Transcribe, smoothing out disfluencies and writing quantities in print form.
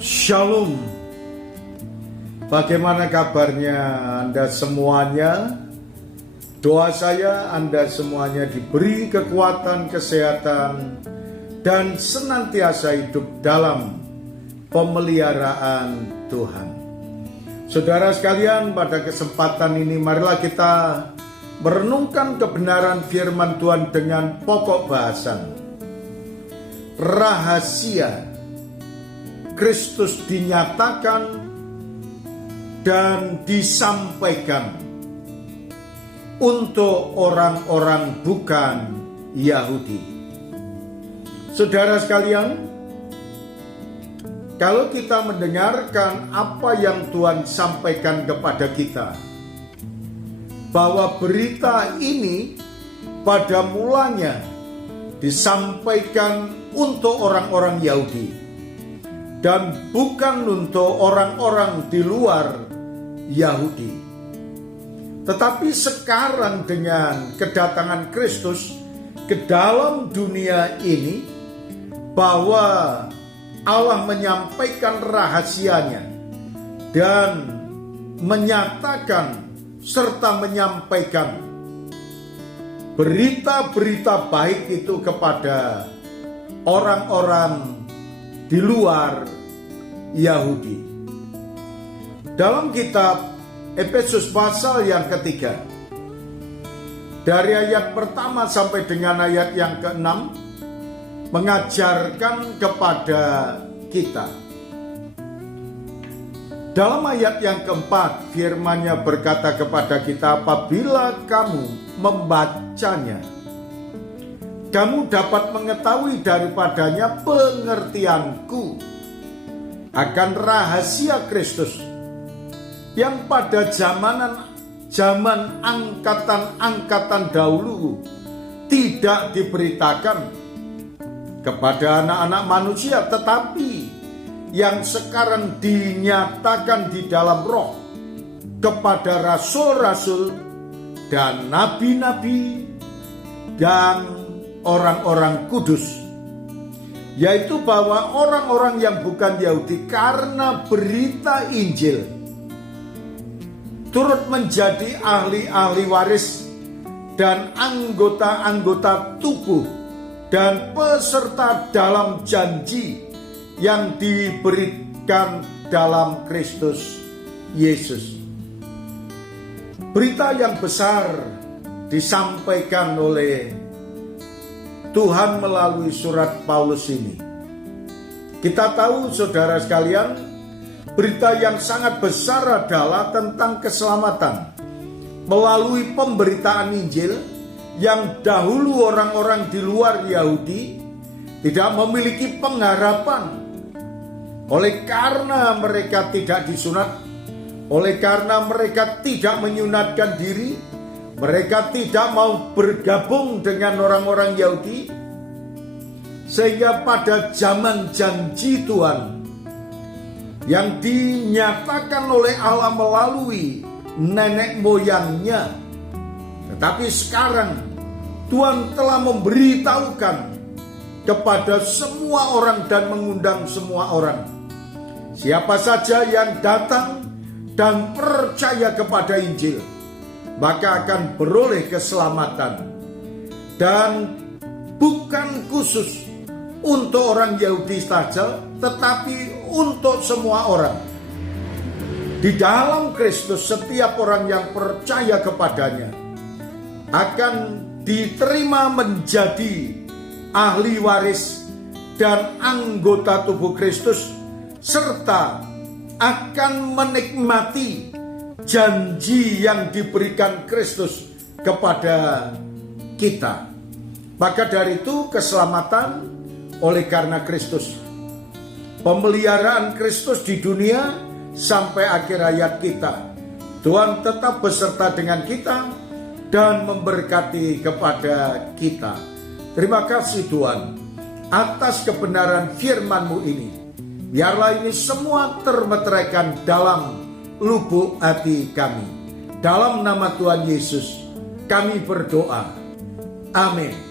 Shalom. Bagaimana kabarnya Anda semuanya? Doa saya Anda semuanya diberi kekuatan, kesehatan, dan senantiasa hidup dalam pemeliharaan Tuhan. Saudara sekalian, pada kesempatan ini marilah kita merenungkan kebenaran firman Tuhan dengan pokok bahasan rahasia Kristus dinyatakan dan disampaikan untuk orang-orang bukan Yahudi. Saudara sekalian, kalau kita mendengarkan apa yang Tuhan sampaikan kepada kita, bahwa berita ini pada mulanya disampaikan untuk orang-orang Yahudi dan bukan untuk orang-orang di luar Yahudi. Tetapi sekarang dengan kedatangan Kristus ke dalam dunia ini, bahwa Allah menyampaikan rahasianya dan menyatakan serta menyampaikan berita-berita baik itu kepada orang-orang di luar Yahudi. Dalam kitab Efesus pasal yang ketiga, dari ayat pertama sampai dengan ayat yang ke-6, mengajarkan kepada kita. Dalam ayat yang keempat, firman-Nya berkata kepada kita, apabila kamu membacanya, kamu dapat mengetahui daripadanya pengertianku akan rahasia Kristus yang pada zaman angkatan dahulu tidak diberitakan kepada anak-anak manusia, tetapi yang sekarang dinyatakan di dalam roh kepada rasul-rasul dan nabi-nabi dan orang-orang kudus, yaitu bahwa orang-orang yang bukan Yahudi karena berita Injil turut menjadi ahli-ahli waris dan anggota-anggota tubuh dan peserta dalam janji yang diberikan dalam Kristus Yesus. Berita yang besar disampaikan oleh Tuhan melalui surat Paulus ini. Kita tahu, saudara sekalian, berita yang sangat besar adalah tentang keselamatan melalui pemberitaan Injil yang dahulu orang-orang di luar Yahudi tidak memiliki pengharapan. Oleh karena mereka tidak disunat, oleh karena mereka tidak menyunatkan diri, mereka tidak mau bergabung dengan orang-orang Yahudi, sehingga pada zaman janji Tuhan yang dinyatakan oleh Allah melalui nenek moyangnya, tetapi sekarang Tuhan telah memberitahukan kepada semua orang dan mengundang semua orang. Siapa saja yang datang dan percaya kepada Injil, maka akan beroleh keselamatan. Dan bukan khusus untuk orang Yahudi saja, tetapi untuk semua orang. Di dalam Kristus, setiap orang yang percaya kepadanya akan diterima menjadi ahli waris dan anggota tubuh Kristus, serta akan menikmati janji yang diberikan Kristus kepada kita. Maka dari itu keselamatan oleh karena Kristus, pemeliharaan Kristus di dunia sampai akhir hayat kita. Tuhan tetap beserta dengan kita dan memberkati kepada kita. Terima kasih Tuhan atas kebenaran firman-Mu ini. Biarlah ini semua termeteraikan dalam lubuk hati kami. Dalam nama Tuhan Yesus kami berdoa. Amin.